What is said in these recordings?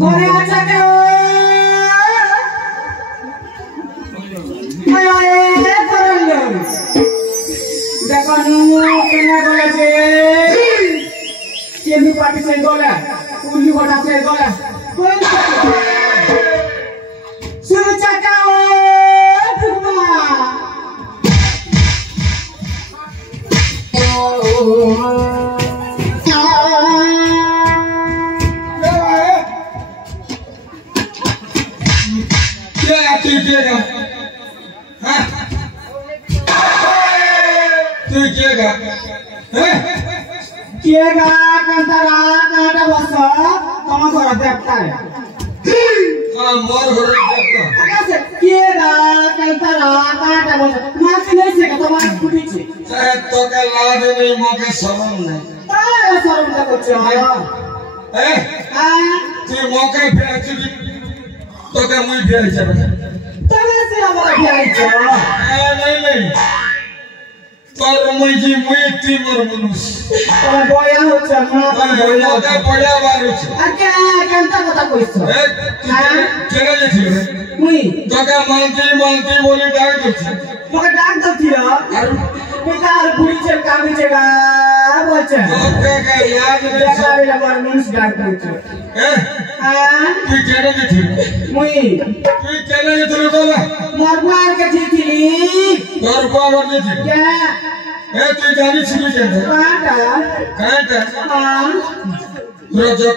ঘরে আছে কেউ দেখো কেনা গলেছে কেন্দ্র পার্টি সে গলে উল্লি ঘটা সে গলে শুরু চাকাও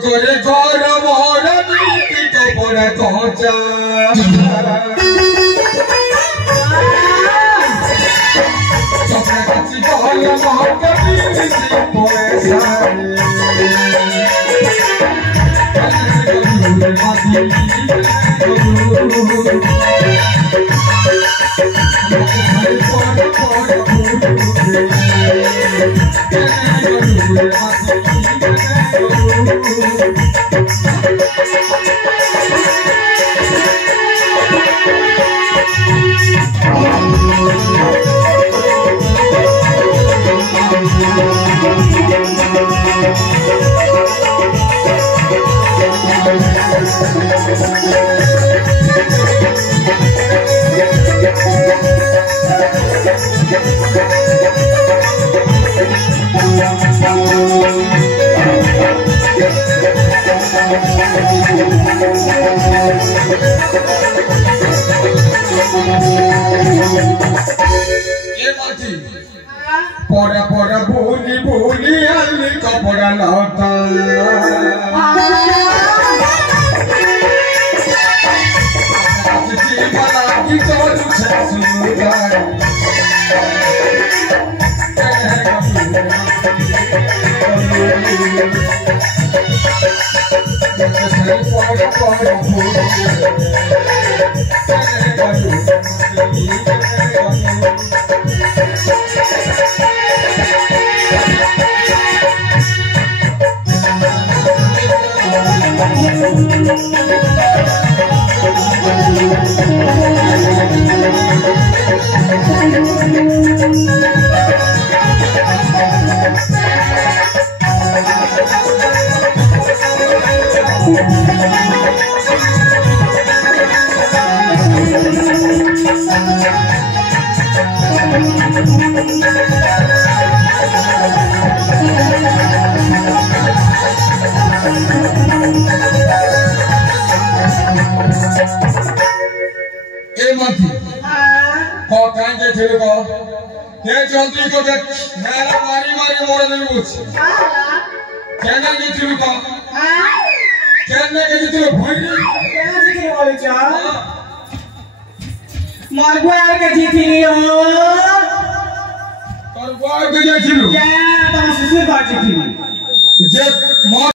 করে ঘর মরণী তো পড়ে পৌঁছা পড়া পড়া ভুলি ভুলি আলি কপড়া লতা जल्दी को देख मेरा मारी मारी मोड़ नहीं पूछ कहना नहीं चलू का कहने के जितने भूल कहना जितने वाले चा मार्गो यार के जीती हो और वो के जीती लो क्या तुम सुसुर बात जीती जे